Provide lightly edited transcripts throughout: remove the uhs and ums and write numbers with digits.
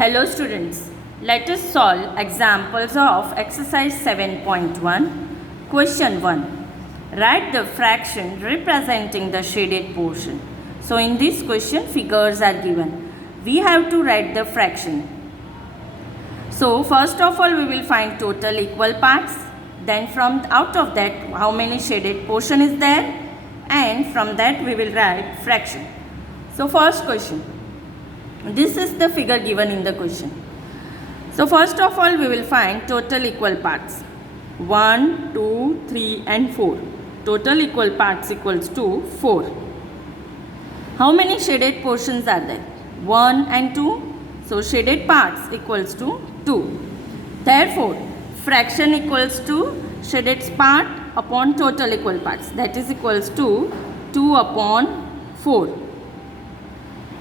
Hello students, let us solve examples of exercise 7.1. Question 1. Write the fraction representing the shaded portion. So in this question figures are given. We have to write the fraction. So first of all we will find total equal parts. Then from out of that how many shaded portion is there, and from that we will write fraction. So first question. This is the figure given in the question. So first of all we will find total equal parts. 1, 2, 3 and 4. Total equal parts equals to 4. How many shaded portions are there? 1 and 2. So shaded parts equals to 2. Therefore fraction equals to shaded part upon total equal parts. That is equals to 2 upon 4.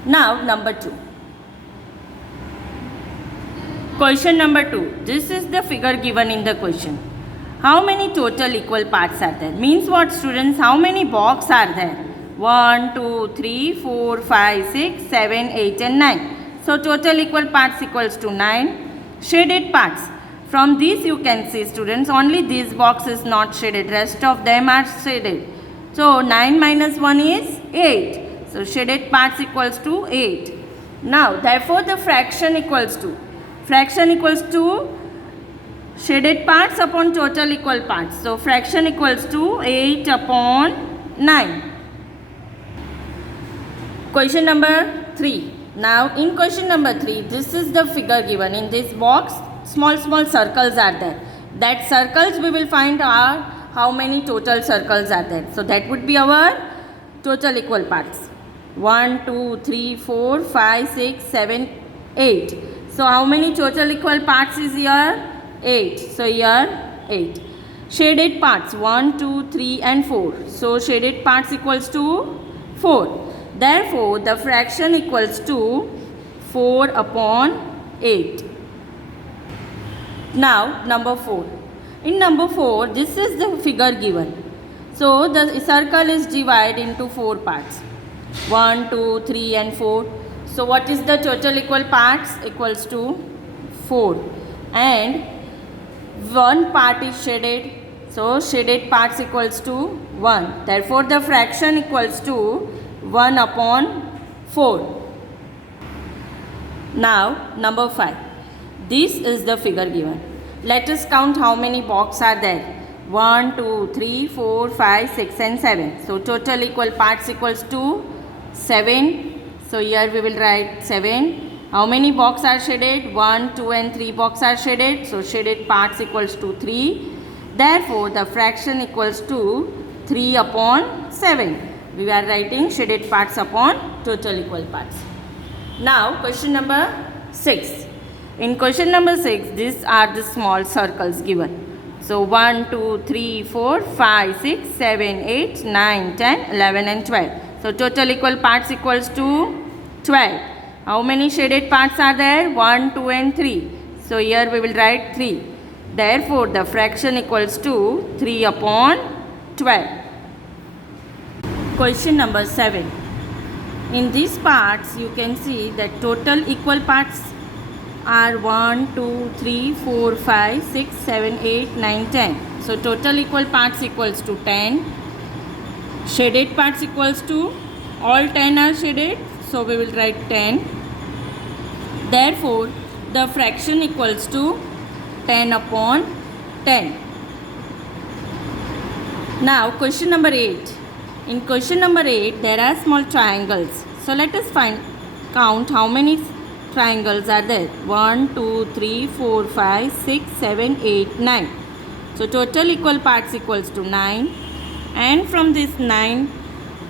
Now number 2. Question number 2. This is the figure given in the question. How many total equal parts are there? Means what students? How many boxes are there? 1, 2, 3, 4, 5, 6, 7, 8 and 9. So total equal parts equals to 9. Shaded parts. From this you can see students, only this box is not shaded. Rest of them are shaded. So 9 minus 1 is 8. So shaded parts equals to 8. Now therefore the fraction equals to shaded parts upon total equal parts. So fraction equals to 8 upon 9. Question number 3. Now in question number 3, this is the figure given. In this box small circles are there. That circles we will find are how many total circles are there. So that would be our total equal parts. 1, 2, 3, 4, 5, 6, 7, 8. So how many total equal parts is here? 8. So here 8. Shaded parts 1, 2, 3 and 4. So shaded parts equals to 4. Therefore the fraction equals to 4 upon 8. Now number 4. In number 4 this is the figure given. So the circle is divided into 4 parts. 1, 2, 3 and 4. So what is the total equal parts? Equals to 4. And one part is shaded. So shaded parts equals to 1. Therefore the fraction equals to 1 upon 4. Now number 5. This is the figure given. Let us count how many boxes are there. 1, 2, 3, 4, 5, 6 and 7. So total equal parts equals to 7. So here we will write 7. How many boxes are shaded? 1, 2 and 3 boxes are shaded. So shaded parts equals to 3. Therefore the fraction equals to 3 upon 7. We are writing shaded parts upon total equal parts. Now question number 6. In question number 6, these are the small circles given. So 1, 2, 3, 4, 5, 6, 7, 8, 9, 10, 11 and 12. So total equal parts equals to 12. How many shaded parts are there? 1, 2 and 3. So here we will write 3. Therefore the fraction equals to 3 upon 12. Question number 7. In these parts you can see that total equal parts are 1, 2, 3, 4, 5, 6, 7, 8, 9, 10. So total equal parts equals to 10. Shaded parts equals to, all 10 are shaded. So we will write 10. Therefore the fraction equals to 10 upon 10. Now question number 8. In question number 8 there are small triangles. So let us count how many triangles are there. 1, 2, 3, 4, 5, 6, 7, 8, 9. So total equal parts equals to 9. And from this 9,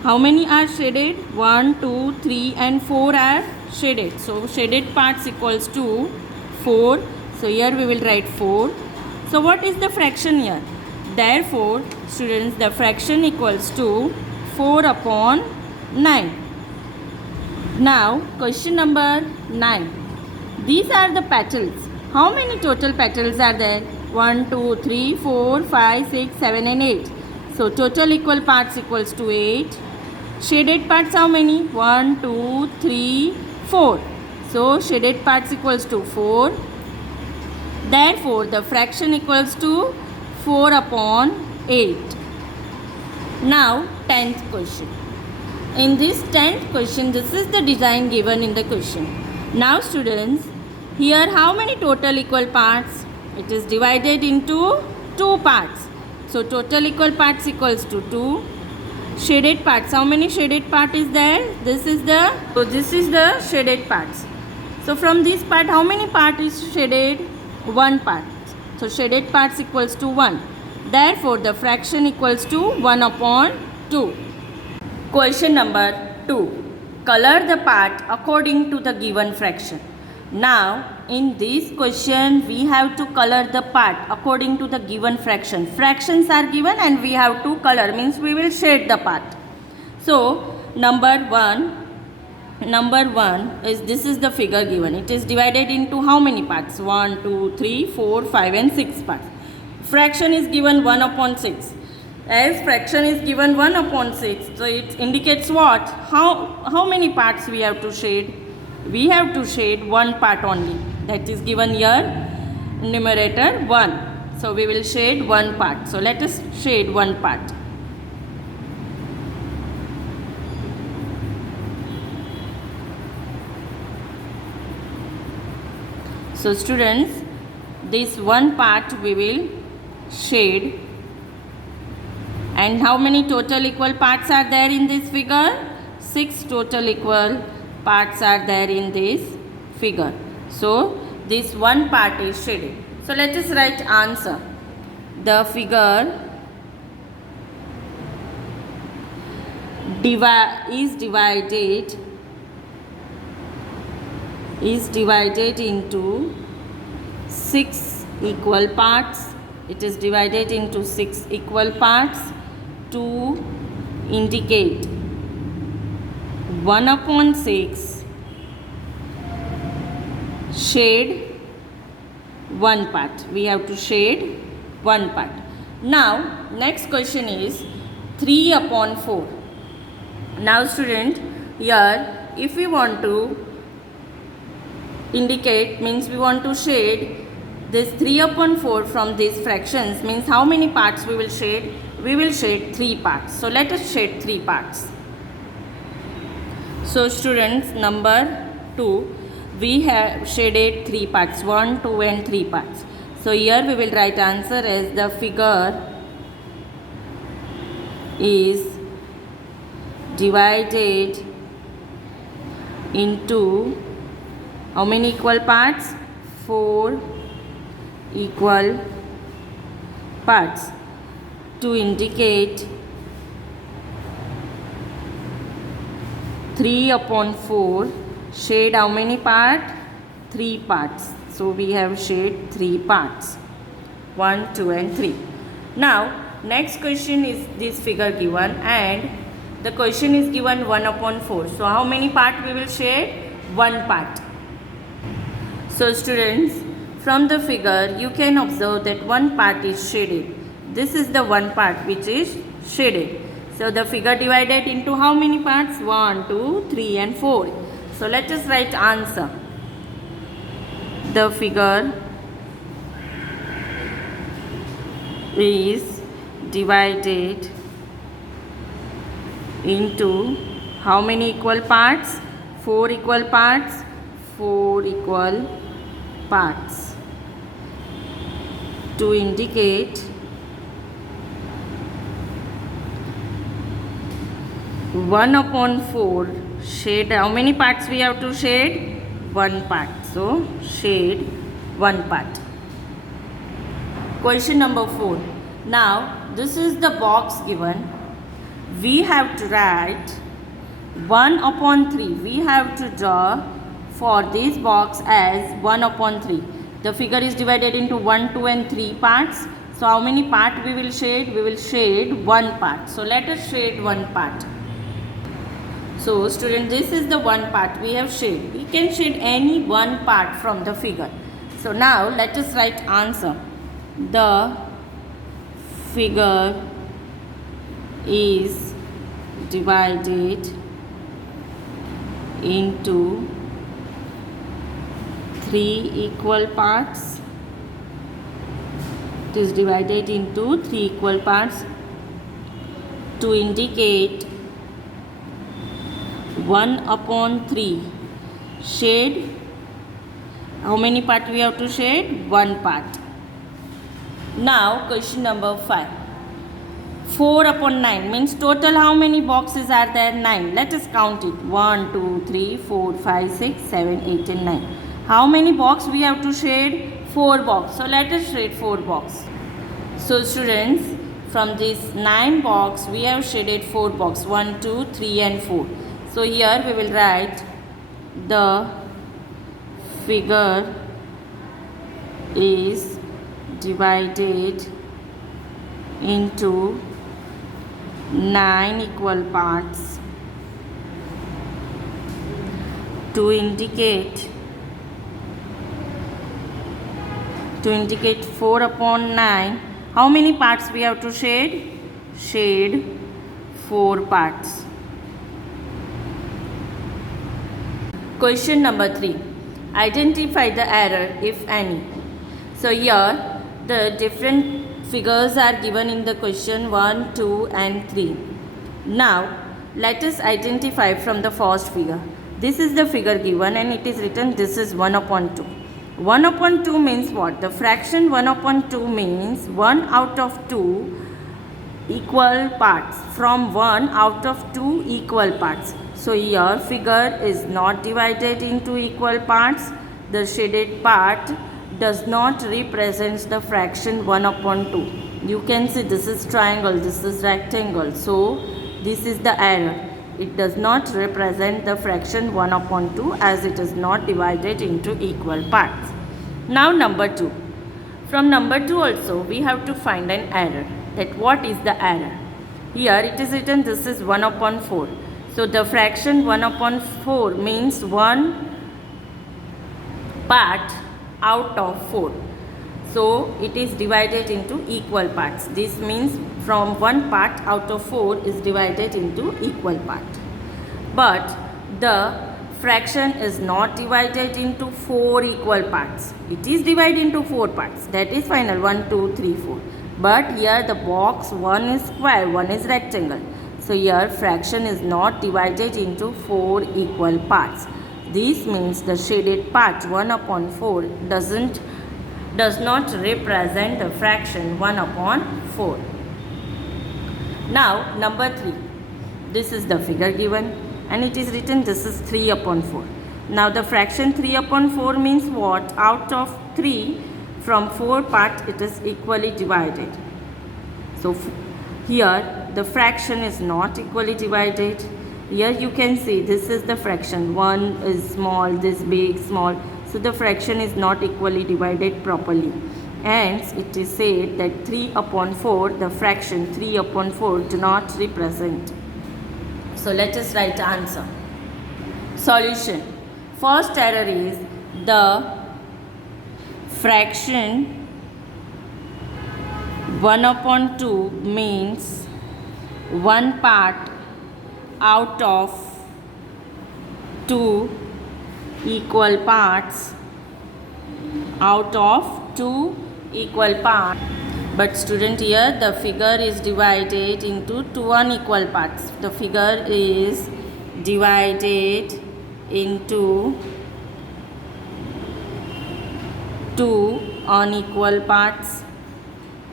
how many are shaded? 1, 2, 3 and 4 are shaded. So shaded parts equals to 4. So here we will write 4. So what is the fraction here? Therefore students the fraction equals to 4 upon 9. Now question number 9. These are the petals. How many total petals are there? 1, 2, 3, 4, 5, 6, 7 and 8. So total equal parts equals to 8. Shaded parts how many? 1, 2, 3, 4. So shaded parts equals to 4. Therefore, the fraction equals to 4 upon 8. Now, 10th question. In this 10th question, this is the design given in the question. Now students, here how many total equal parts? It is divided into 2 parts. So total equal parts equals to 2. Shaded parts, how many shaded part is there? This is the shaded parts. So from this part, how many part is shaded? 1 part. So shaded parts equals to 1. Therefore, the fraction equals to 1 upon 2. Question number 2. Color the part according to the given fraction. Now, in this question, we have to color the part according to the given fraction. Fractions are given and we have to color, means we will shade the part. So, number 1 is, this is the figure given. It is divided into how many parts? 1, 2, 3, 4, 5 and 6 parts. Fraction is given 1 upon 6. As fraction is given 1 upon 6, so it indicates what? How many parts we have to shade? We have to shade 1 part only. That is given here, numerator 1. So we will shade 1 part. So let us shade 1 part. So students, this 1 part we will shade. And how many total equal parts are there in this figure? 6 total equal parts are there in this figure. So this 1 part is shaded. So let us write answer. The figure is divided into 6 equal parts. It is divided into 6 equal parts to indicate 1 upon 6 shade 1 part. We have to shade 1 part. Now next question is 3 upon 4. Now student, here if we want to indicate, means we want to shade this 3 upon 4 from these fractions, means how many parts we will shade? We will shade 3 parts. So let us shade 3 parts. So students, number 2, we have shaded 3 parts, 1, 2 and 3 parts. So here we will write answer as the figure is divided into how many equal parts? 4 equal parts to indicate 3 upon 4 shade how many part? 3 parts. So we have shade 3 parts, 1, 2 and 3. Now next question is this figure given and the question is given 1 upon 4. So how many part we will shade? 1 part. So students, from the figure you can observe that 1 part is shaded. This is the 1 part which is shaded. So the figure divided into how many parts? 1, 2, 3 and 4. So let us write answer. The figure is divided into how many equal parts? 4 equal parts. 4 equal parts to indicate 1 upon 4 shade how many parts we have to shade? 1 part. So shade 1 part. Question number 4. Now this is the box given. We have to write 1 upon 3. We have to draw for this box as 1 upon 3. The figure is divided into 1, 2 and 3 parts. So how many part we will shade? We will shade 1 part. So let us shade 1 part. So student, this is the 1 part we have shaded. We can shade any 1 part from the figure. So now let us write answer. The figure is divided into 3 equal parts. It is divided into 3 equal parts to indicate 1/3. Shade. How many parts we have to shade? 1 part. Now question number 5. 4/9 means total how many boxes are there? 9. Let us count it. 1, 2, 3, 4, 5, 6, 7, 8 and 9. How many boxes we have to shade? 4 boxes. So let us shade 4 boxes. So students, from this 9 box we have shaded 4 boxes. 1, 2, 3 and 4. So here we will write the figure is divided into 9 equal parts to indicate 4/9. How many parts we have to shade? Shade 4 parts. Question number 3. Identify the error if any. So here the different figures are given in the question 1, 2 and 3. Now let us identify from the first figure. This is the figure given and it is written this is 1/2. 1/2 means what? The fraction 1/2 means 1 out of 2 equal parts. From 1 out of 2 equal parts. So here figure is not divided into equal parts. The shaded part does not represent the fraction 1/2. You can see this is triangle, this is rectangle. So this is the error. It does not represent the fraction 1/2 as it is not divided into equal parts. Now number 2. From number 2 also we have to find an error. That what is the error? Here it is written this is 1/4. So the fraction 1/4 means 1 part out of 4. So it is divided into equal parts. This means from 1 part out of 4 is divided into equal part. But the fraction is not divided into 4 equal parts. It is divided into 4 parts. That is final 1, 2, 3, 4. But here the box 1 is square, 1 is rectangle. So here fraction is not divided into 4 equal parts. This means the shaded part 1/4 does not represent the fraction 1/4. Now number 3. This is the figure given and it is written this is 3/4. Now the fraction 3/4 means what? Out of 3 from 4 parts it is equally divided. So here the fraction is not equally divided. Here you can see this is the fraction. 1 is small, this big, small. So the fraction is not equally divided properly. Hence it is said that 3/4, the fraction 3/4 do not represent. So let us write the answer. Solution. First error is the fraction 1/2 means 1 part out of 2 equal parts. Out of 2 equal parts. But student, here the figure is divided into 2 unequal parts. The figure is divided into 2 unequal parts.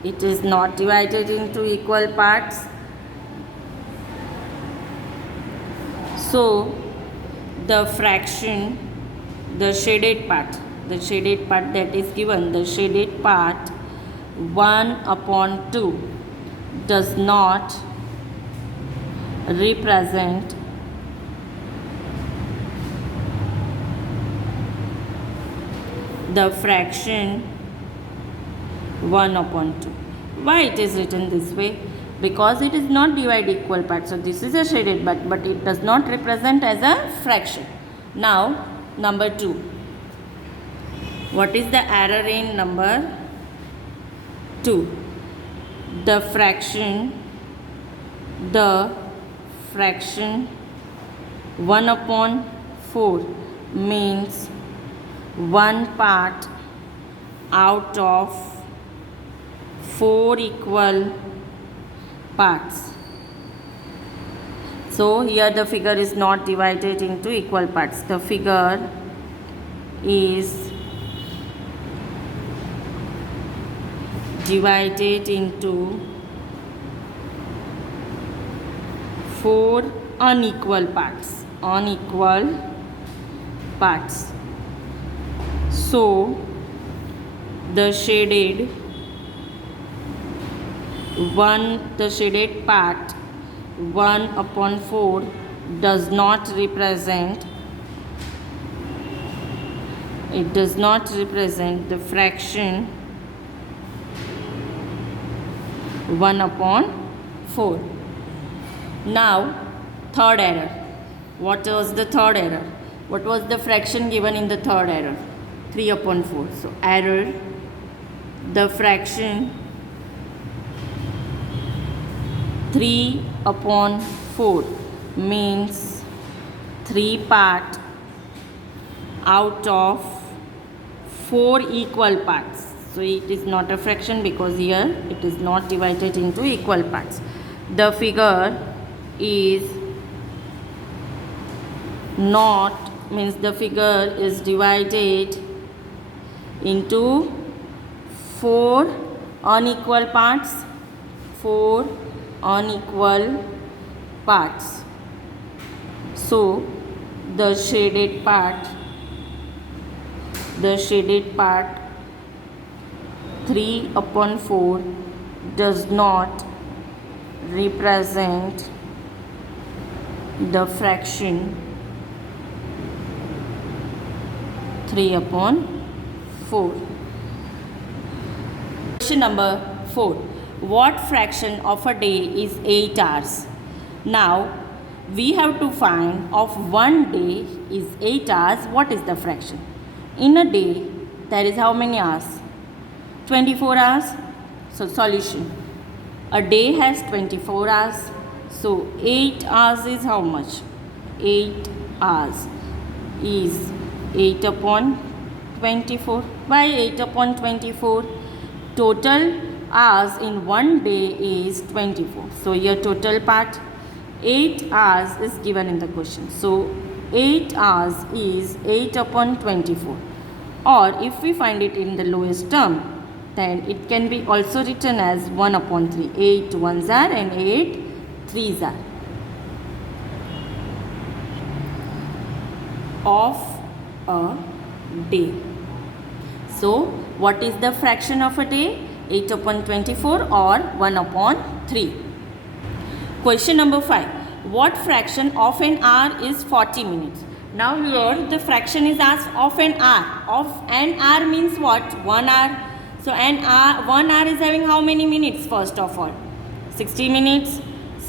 It is not divided into equal parts. So the fraction, the shaded part that is given, the shaded part 1/2 does not represent the fraction 1/2. Why it is written this way? Because it is not divided equal parts. So this is a shaded but it does not represent as a fraction. Now number 2. What is the error in number 2? The fraction 1/4 means one part out of 4 equal parts. So here the figure is not divided into equal parts. The figure is divided into 4 unequal parts. So the shaded part 1/4 does not represent the fraction 1/4. Now third error. What was the third error? What was the fraction given in the third error? 3/4. So error, the fraction 3/4 means 3 part out of 4 equal parts. So it is not a fraction because here it is not divided into equal parts. The figure is divided into 4 unequal parts. So the shaded part 3/4 does not represent the fraction 3/4. Question number 4. What fraction of a day is 8 hours? Now we have to find of one day is 8 hours. What is the fraction? In a day there is how many hours? 24 hours. So solution. A day has 24 hours. So 8 hours is how much? 8 hours is 8/24. Why 8/24? Total hours in one day is 24. So your total part 8 hours is given in the question. So 8 hours is 8/24. Or if we find it in the lowest term, then it can be also written as 1/3. 8 ones are and 8 threes are. Of a day. So what is the fraction of a day? 8/24 or 1/3. Question number 5. What fraction of an hour is 40 minutes? Now here the fraction is asked of an hour. Of an hour means what? 1 hour. So 1 hour is having how many minutes first of all? 60 minutes.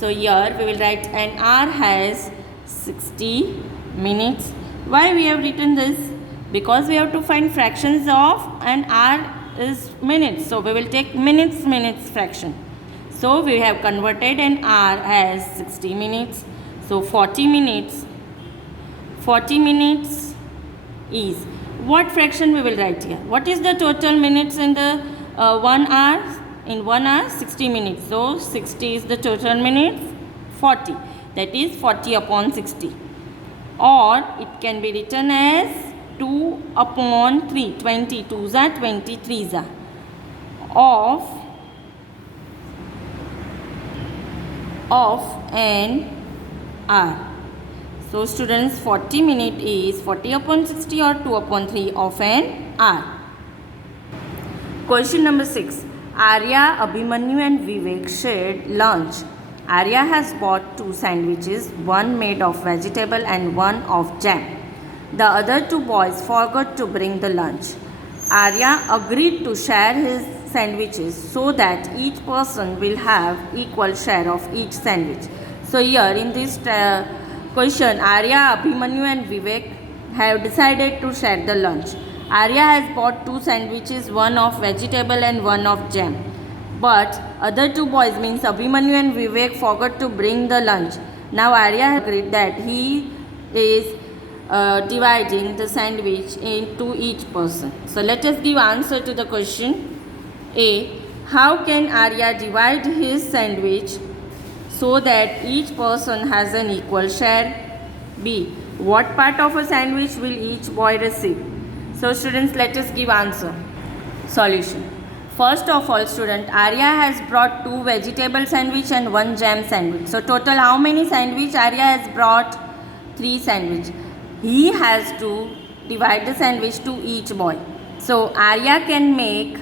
So here we will write an hour has 60 minutes. Why we have written this? Because we have to find fractions of an hour is minutes. So we will take minutes fraction. So we have converted an hour as 60 minutes. So 40 minutes is what fraction we will write here? What is the total minutes in the 1 hour? In 1 hour 60 minutes. So 60 is the total minutes. 40. That is 40/60. Or it can be written as 2/3. 20 twos are 20 threes are. Of an hour. So students, 40 minutes is 40/60 or 2/3 of an hour. Question number 6. Arya, Abhimanyu and Vivek shared lunch. Arya has bought 2 sandwiches, one made of vegetable and one of jam. The other 2 boys forgot to bring the lunch. Arya agreed to share his sandwiches so that each person will have equal share of each sandwich. So here in this question, Arya, Abhimanyu and Vivek have decided to share the lunch. Arya has bought 2 sandwiches, one of vegetable and one of jam. But other 2 boys means Abhimanyu and Vivek forgot to bring the lunch. Now Arya agreed that he is dividing the sandwich into each person. So let us give answer to the question. A. How can Arya divide his sandwich so that each person has an equal share? B. What part of a sandwich will each boy receive? So students, let us give answer. Solution. First of all, student, Arya has brought 2 vegetable sandwich and 1 jam sandwich. So total how many sandwich? Arya has brought 3 sandwich. He has to divide the sandwich to each boy. So Arya can make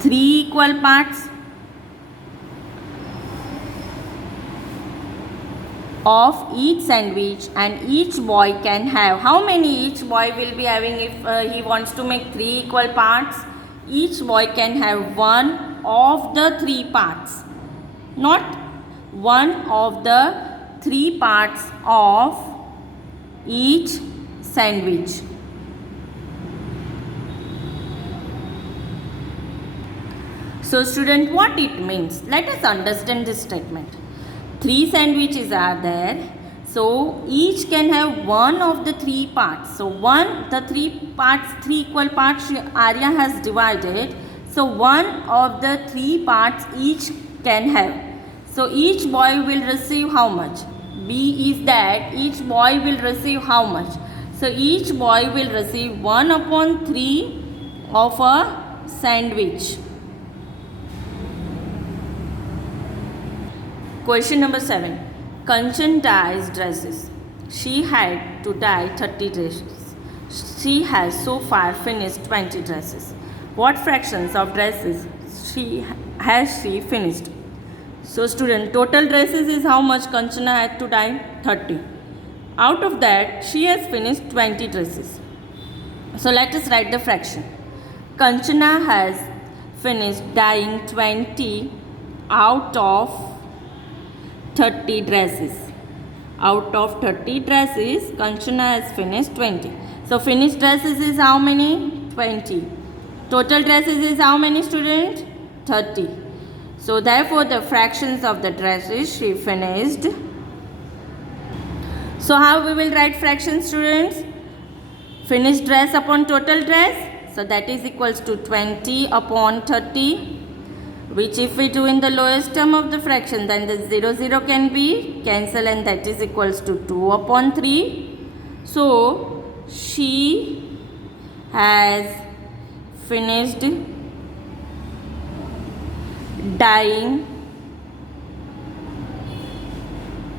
3 equal parts of each sandwich, and each boy can have, how many each boy will be having if he wants to make 3 equal parts? Each boy can have 1 of the 3 parts, not 1 of the 3 parts of each sandwich. So student, what it means? Let us understand this statement. 3 sandwiches are there. So each can have 1 of the 3 parts. So the 3 parts, 3 equal parts Arya has divided. So 1 of the 3 parts each can have. So each boy will receive how much? B is that each boy will receive how much? So each boy will receive 1 upon 3 of a sandwich. Question number 7. Kanchan dyes dresses. She had to dye 30 dresses. She has so far finished 20 dresses. What fractions of dresses has she finished? So student, total dresses is how much Kanchana had to dye? 30. Out of that, she has finished 20 dresses. So let us write the fraction. Kanchana has finished dyeing 20 out of 30 dresses. Out of 30 dresses, Kanchana has finished 20. So finished dresses is how many? 20. Total dresses is how many, students? 30. So therefore the fractions of the dresses she finished. So how we will write fractions, students? Finished dress upon total dress. So that is equals to 20 upon 30. Which if we do in the lowest term of the fraction, then the 0 can be cancelled, and that is equals to 2 upon 3. So she has finished dyeing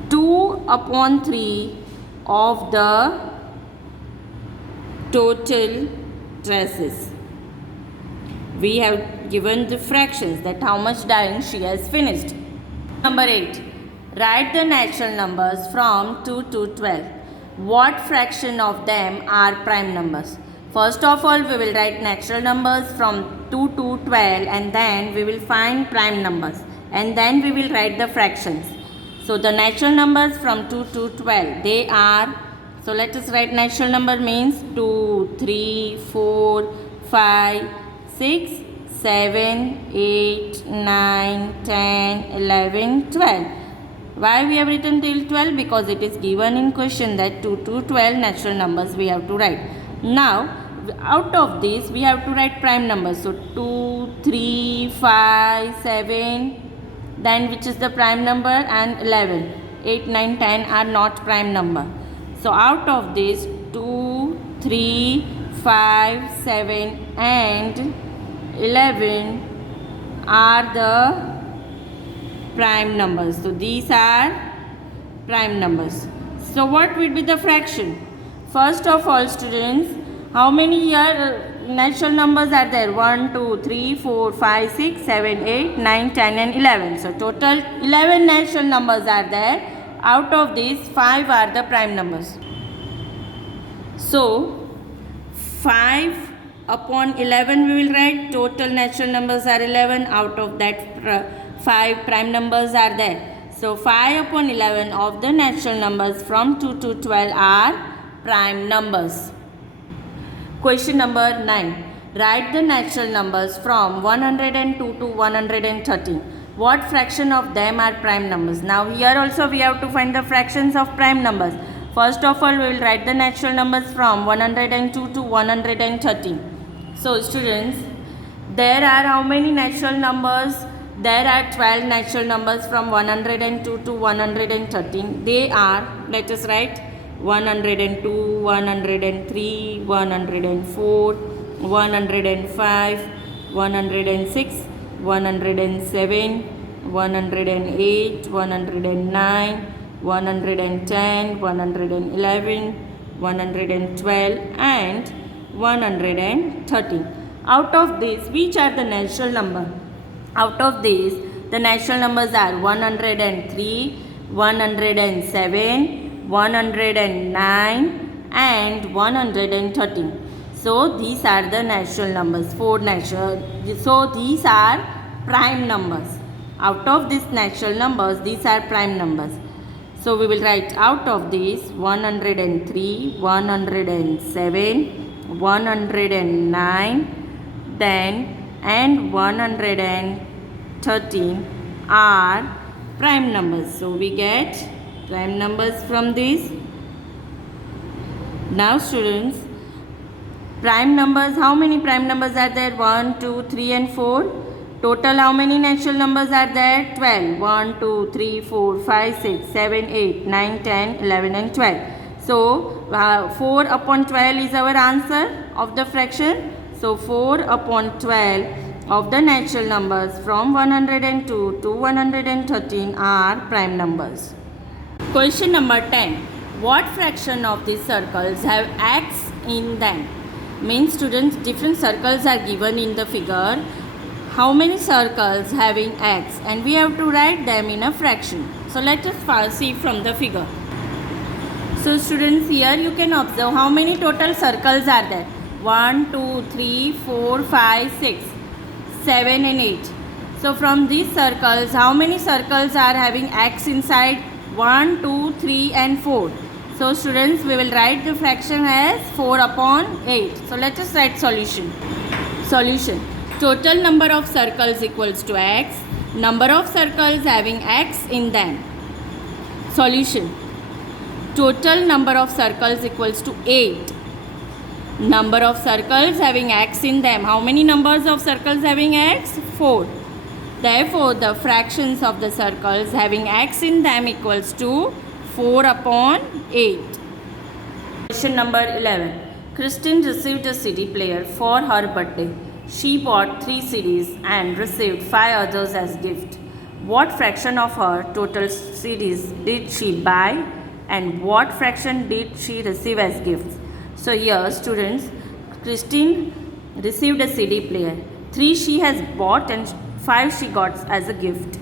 2 upon 3 of the total dresses. We have given the fractions that how much dyeing she has finished. Number 8. Write the natural numbers from 2 to 12. What fraction of them are prime numbers? First of all, we will write natural numbers from 2 to 12, and then we will find prime numbers, and then we will write the fractions. So the natural numbers from 2 to 12, they are, so let us write natural number means 2, 3, 4, 5, 6, 7, 8, 9, 10, 11, 12. Why we have written till 12? Because it is given in question that 2 to 12 natural numbers we have to write. Now, out of this we have to write prime numbers. So 2, 3, 5, 7, then which is the prime number, and 11. 8, 9, 10 are not prime number. So out of this 2, 3, 5, 7 and 11 are the prime numbers. So these are prime numbers. So what will be the fraction? First of all, students, how many here natural numbers are there? 1, 2, 3, 4, 5, 6, 7, 8, 9, 10 and 11. So total 11 natural numbers are there. Out of these 5 are the prime numbers. So 5 upon 11 we will write total natural numbers are 11. Out of that 5 prime numbers are there. So 5 upon 11 of the natural numbers from 2 to 12 are prime numbers. Question number 9. Write the natural numbers from 102 to 113. What fraction of them are prime numbers? Now here also we have to find the fractions of prime numbers. First of all, we will write the natural numbers from 102 to 113. So students, there are how many natural numbers? There are 12 natural numbers from 102 to 113. They are, let us write 102, 103, 104, 105, 106, 107, 108, 109, 110, 111, 112 and 113. Out of these, which are the natural number? Out of these, the natural numbers are 103, 107, 109 and 113. So these are the natural numbers, 4 natural. So these are prime numbers. Out of these natural numbers, these are prime numbers. So we will write out of these 103, 107, 109, then and 113 are prime numbers. So we get prime numbers from these. Now students, prime numbers, how many prime numbers are there? 1, 2, 3 and 4. Total how many natural numbers are there? 12. 1, 2, 3, 4, 5, 6, 7, 8, 9, 10, 11 and 12. So 4 upon 12 is our answer of the fraction. So 4 upon 12 of the natural numbers from 102 to 113 are prime numbers. Question number 10. What fraction of these circles have x in them? Means students, different circles are given in the figure. How many circles having x, and we have to write them in a fraction. So let us first see from the figure. So students, here you can observe how many total circles are there. 1, 2, 3, 4, 5, 6, 7 and 8. So from these circles, how many circles are having x inside? 1, 2, 3 and 4. So students, we will write the fraction as 4 upon 8. So let us write solution. Solution. Total number of circles equals to x. Number of circles having x in them. Solution. Total number of circles equals to 8. Number of circles having x in them. How many numbers of circles having x? 4. Therefore, the fractions of the circles having x in them equals to 4 upon 8. Question number 11. Christine received a CD player for her birthday. She bought 3 CDs and received 5 others as gift. What fraction of her total CDs did she buy and what fraction did she receive as gifts? So here students, Christine received a CD player. 3 she has bought and 5 she got as a gift.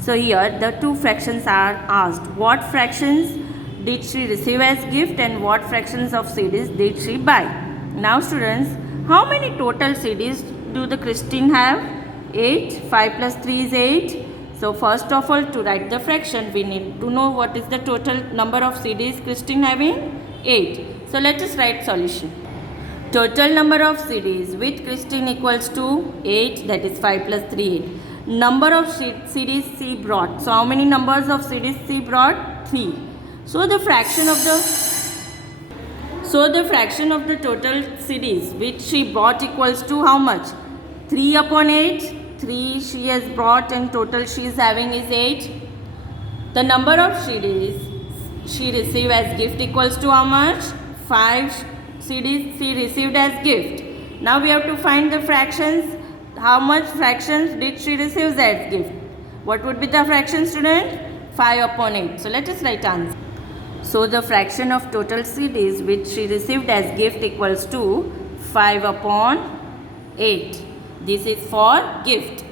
So here the two fractions are asked. What fractions did she receive as gift and what fractions of CDs did she buy? Now students, how many total CDs do the Christine have? 8. 5 plus 3 is 8. So first of all, to write the fraction, we need to know what is the total number of CDs Christine having? 8. So let us write solution. Total number of CDs with Christine equals to 8, that is 5 plus 3, 8. Number of CDs she brought. So how many numbers of CDs she brought? 3. So the fraction of the total CDs which she bought equals to how much? 3 upon 8. 3 she has brought and total she is having is 8. The number of CDs she received as gift equals to how much? 5 CDs she received as gift. Now we have to find the fractions. How much fractions did she receive as gift? What would be the fraction, student? 5 upon 8. So let us write answer. So the fraction of total CDs which she received as gift equals to 5 upon 8. This is for gift.